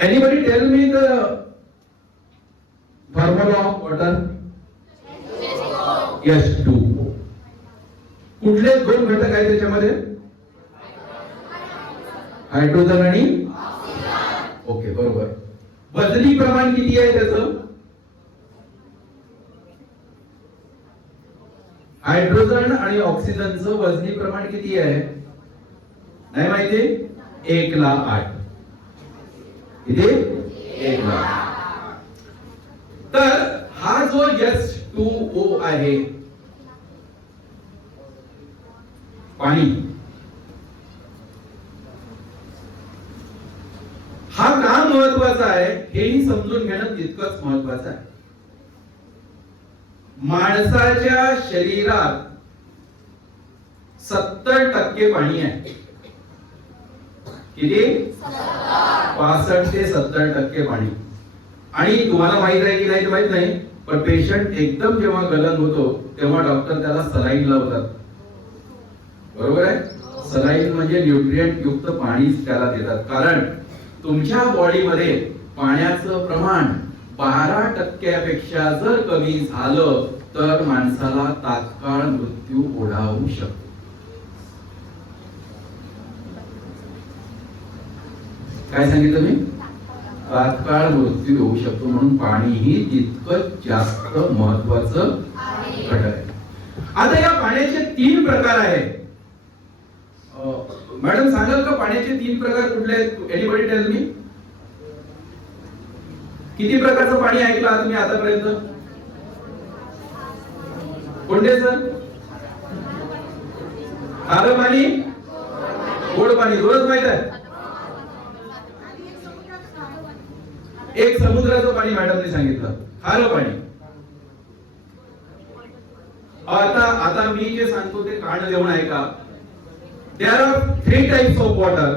Anybody tell me the formula of water? H2. कुठले दोन घटक आहेत त्याच्यामध्ये? हायड्रोजन आणि ओके बरोबर. वजनी प्रमाण किती आहे त्याचं? हायड्रोजन आणि ऑक्सिजनचं वजनी प्रमाण किती आहे? नाही माहिती? 1/8. किती? 1/8. तर हा जो H2O आहे पाणी, हा का महत्वाचा आहे हेही समजून घेणं तितकंच महत्वाचं आहे. माणसाच्या शरीरात 70% पाणी आहे. किती? 65 ते 70% पाणी. आणि तुम्हाला माहित आहे की नाही माहित नाही, पण पेशंट एकदम जेव्हा गलन होतो तेव्हा डॉक्टर त्याला सलाईन लावतात. बरोबर आहे? सलाईन म्हणजे न्यूट्रिएंट युक्त पाणी त्याला देतात. कारण तुमच्या बॉडीमध्ये पाण्याचं प्रमाण 12% जर कमी झालं तर माणसाला तात्काळ मृत्यू ओढावू शकतो. काय सांगितलं मी? तात्काळ मृत्यू होऊ शकतो. म्हणून पाणी ही तितकंच जास्त महत्वाचं घटक आहे. आता या पाण्याचे 3 प्रकार आहेत. मॅडम सांगाल का पाण्याचे 3 प्रकार कुठले आहेत? Anybody tell me. किती प्रकारचं पाणी ऐकलं तुम्ही आतापर्यंत? कोणते सर? खारं पाणी, गोड पाणी, दोनच माहित आहे. एक समुद्राचं पाणी मॅडमने सांगितलं, खारं पाणी. आता मी जे सांगतो ते कान देऊन ऐका. There are 3 types of water.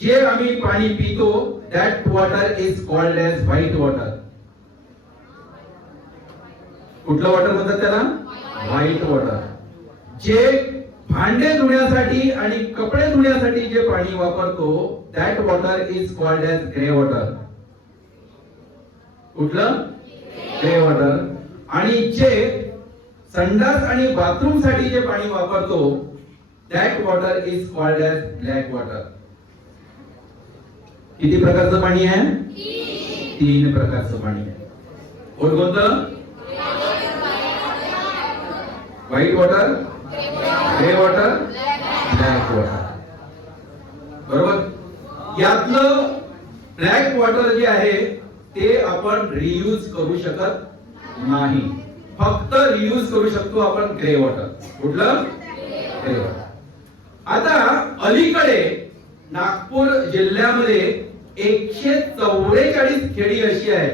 जे आम्ही पाणी पितो that water is called as white water. कुठलं वॉटर म्हणतात त्याला? White water. जे भांडे धुण्यासाठी आणि कपडे धुण्यासाठी जे पाणी वापरतो that water is called as grey water. कुठलं? Grey water. आणि जे संडास आणि बाथरूम साठी जे पाणी वापरतो that water is called as black water. किती प्रकारचं पाणी आहे? 3 प्रकारचं पाणी आहे. कोणतं? White water, grey water, black water. बरोबर. यातलं ब्लॅक वॉटर जे आहे ते आपण रियूज करू शकत नाही. फक्त रियूज करू शकतो आपण ग्रे वॉटर. कुठलं? Grey water. आता अलीकडे नागपूर जिल्ह्यामध्ये 144 खेडी अशी आहे.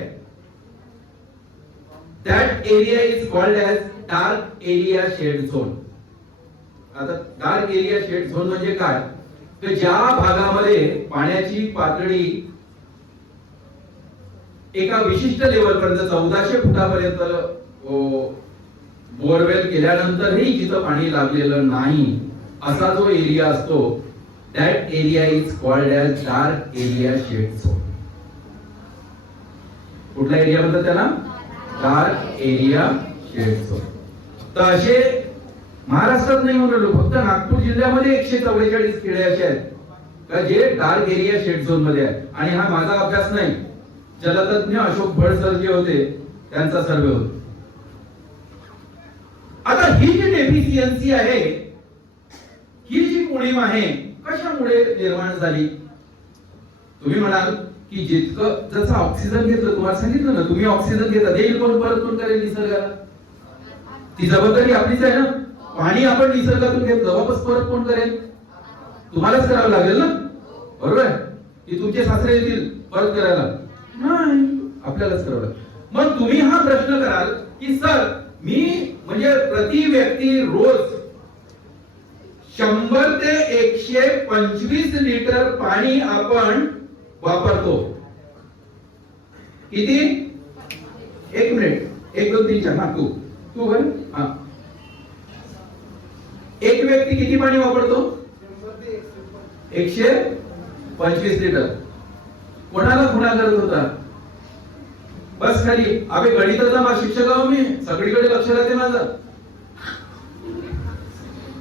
That area is called as dark area shade zone. आता डार्क एरिया शेड झोन म्हणजे काय? तर ज्या भागामध्ये पाण्याची पातळी एका विशिष्ट लेवल पर्यंत 1400 फुटापर्यंत बोरवेल केल्यानंतरही जिथं पाणी लागलेलं नाही असा जो एरिया असतो that area is called as dark area shade zone. कुठला एरिया म्हणतात त्याला? Dark area shade zone. तर असे महाराष्ट्रात नाही म्हणलो, फक्त नागपूर जिल्ह्यामध्ये 144 खेडे असे आहेत का जे डार्क एरिया शेड झोन मध्ये आहेत. आणि हा माझा अभ्यास नाही, जलतज्ञ अशोक भट सर जे होते त्यांचा सर्वे होता. आता ही जी डेफिशियन्सी आहे, ही जी उणीव आहे, कशामुळे निर्माण झाली? तुम्ही म्हणाल की जितकं जसं ऑक्सिजन घेतलं, तुम्हाला सांगितलं ना, तुम्ही ऑक्सिजन घेता देईल कोण, परत कोण करेल निसर्गाला? ती जबाबदारी आपलीच आहे ना. पाणी आपण निसर्गातून घेतलं, वापस परत कोण करेल? तुम्हालाच करावं लागेल ना. बरोबर आहे की तुमचे सासरे येतील परत करायला? नाही, आपल्यालाच करावं लागेल. मग तुम्ही हा प्रश्न कराल की सर मी म्हणजे प्रति व्यक्ती रोज 100 ते 125 लिटर पाणी आपण वापरतो. किती? एक मिनिट, 1 2 3 4. हा तू बर. हा, एक व्यक्ती किती पाणी वापरतो? 125 लिटर. कोणाला खुणा करत होता? बस खाली. अबे गणिताचा शिक्षक आहो मी, सगळीकडे लक्ष राहते माझं.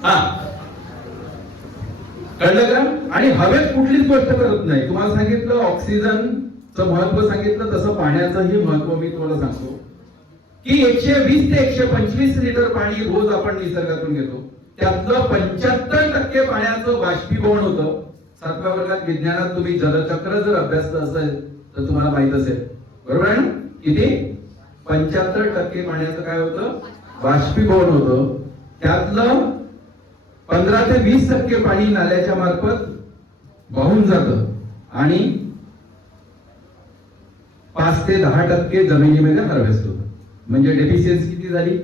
हा, कळलं का? आणि हवेत कुठलीच गोष्ट करत नाही. तुम्हाला सांगितलं ऑक्सिजनचं महत्व सांगितलं, तसं पाण्याचंही महत्व मी तुम्हाला सांगतो की 120 ते 125 लिटर पाणी रोज आपण निसर्गातून घेतो. त्यातलं 75% पाण्याचं बाष्पीभवन होतं. 7व्या वर्गात विज्ञानात तुम्ही जलचक्र जर अभ्यासलं असेल तर तुम्हाला माहित असेल, बरोबर आहे ना? किती? 75% पाण्याचं काय होतं? बाष्पीभवन होतं. त्यातलं 15 ते 20% पाणी नाल्याच्या मार्फत वाहून जातं आणि 5 ते 10% जमिनीमध्ये हार्वेस्ट होतं. म्हणजे डेफिशियन्सी किती झाली?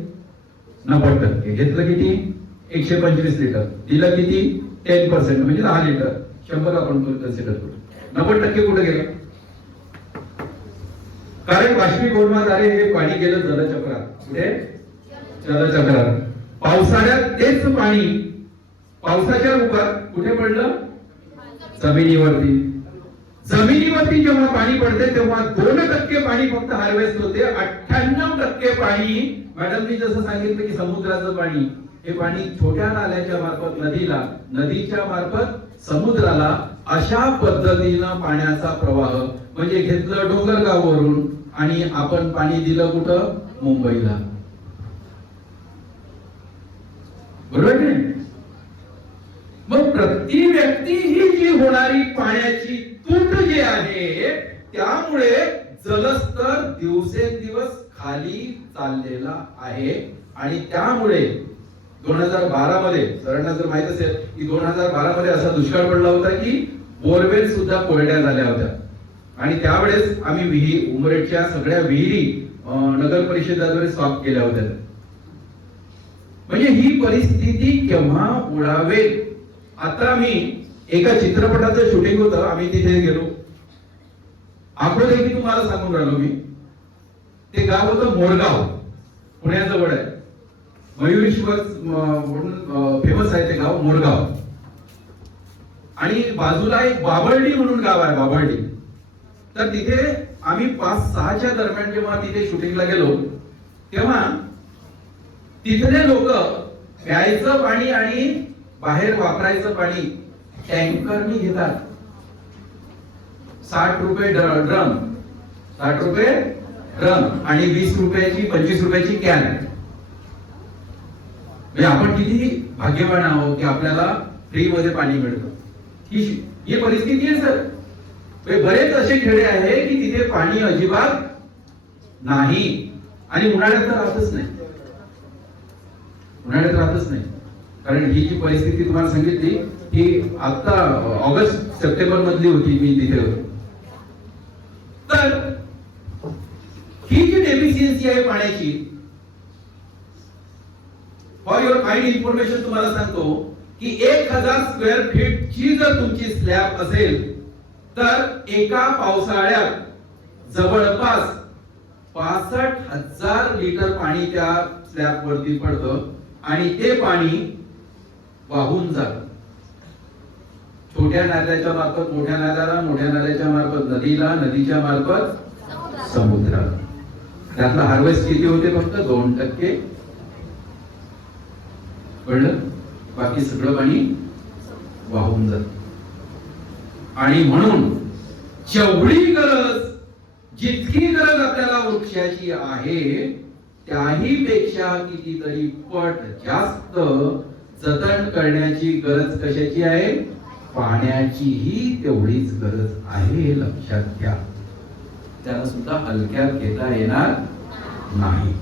90%. घेतलं किती? 125 लिटर. दिलं किती? 10% म्हणजे 10 लिटर. 100 आपण कन्सिडर करू. 90% कुठे गेलं? कारण बाष्पीभवनाद्वारे हे पाणी गेलं जलचक्रात. कुठे? जलचक्रात. पावसाळ्यात तेच पाणी पावसाच्या रूपात कुठे पडलं? जमिनीवरती. जमिनीवरती जेव्हा पाणी पडते तेव्हा 2% पाणी फक्त हार्वेस्ट होते. 98% पाणी, मॅडमनी जसं सांगितलं की समुद्राचं पाणी, हे पाणी छोट्या नाल्याच्या मार्फत नदीला, नदीच्या मार्फत समुद्राला, अशा पद्धतीनं पाण्याचा प्रवाह. म्हणजे घेतलं डोंगरगाववरून आणि आपण पाणी दिलं कुठं? मुंबईला. बरोबर नाही? मग प्रति व्यक्ती ही जी होणारी पाण्याची तूट जी आहे, त्यामुळे जलस्तर दिवसेंदिवस खाली चाललेला आहे. आणि त्यामुळे 2012 मध्ये, सरांना जर माहित असेल की 2012 मध्ये असा दुष्काळ पडला होता की बोरवेल सुद्धा कोरड्या झाल्या होत्या. आणि त्यावेळेस आम्ही उमरेडच्या सगळ्या विहिरी नगर परिषदेद्वारे स्टॉप केल्या होत्या. म्हणजे ही परिस्थिती केव्हा ओढावेल? आता मी एका चित्रपटाचं शूटिंग होतं, आम्ही तिथे गेलो. अकोले तुम्हाला सांगून राहिलो मी. ते गाव होतं मोरगाव, पुण्याजवळ आहे. मयुरेश्वर म्हणून फेमस आहे ते गाव, मोरगाव. आणि बाजूला एक बाबर्डी म्हणून गाव आहे, बाबर्डी. तर तिथे आम्ही 5-6च्या दरम्यान जेव्हा तिथे शूटिंगला गेलो, तेव्हा तिथले लोक प्यायचं पाणी आणि बाहेर वापरायचं पाणी टँकरनी घेतात. 60 रुपये ड्रम, 60 रुपये ड्रम आणि 20 रुपयाची 25 रुपयाची कॅन. म्हणजे आपण किती भाग्यवान आहोत की आपल्याला फ्री मध्ये पाणी मिळतं. ही परिस्थिती आहे सर. बरेच असे खेडे आहे की तिथे पाणी अजिबात नाही. आणि उन्हाळ्यात तर राहतच नाही, उन्हाळ्यात राहतच नाही. कारण ही जी परिस्थिती तुम्हाला सांगितली ही आता ऑगस्ट सप्टेंबर मधली होती, मी तिथे होतो. तर ही जी डेफिशियन्सी आहे पाण्याची, फॉर युअर काइंड इन्फॉर्मेशन तुम्हाला सांगतो की 1000 स्क्वेअर फीट ची जर तुमची स्लॅब असेल तर एका पावसाळ्यात जवळपास 65,000 लिटर पाणी त्या स्लॅब वरती पडतं. आणि ते पाणी वाहून जात छोट्या नाल्याच्या मार्फत मोठ्या नाल्याला, मोठ्या नाल्याच्या मार्फत नदीला, नदीच्या मार्फत समुद्राला. त्यातला हार्वेस्ट किती होते? फक्त 2%. कळलं? बाकी सगळं पाणी वाहून जात. आणि म्हणून जेवढी गरज, जितकी गरज आपल्याला वृक्षाची आहे त्याही पेक्षा कितीतरी पट जास्त जतन करण्याची गरज कशाची आहे? पाण्याचीही तेवढीच गरज आहे, लक्षात घ्या. त्याला सुद्धा हलक्यात घेता येणार नाही.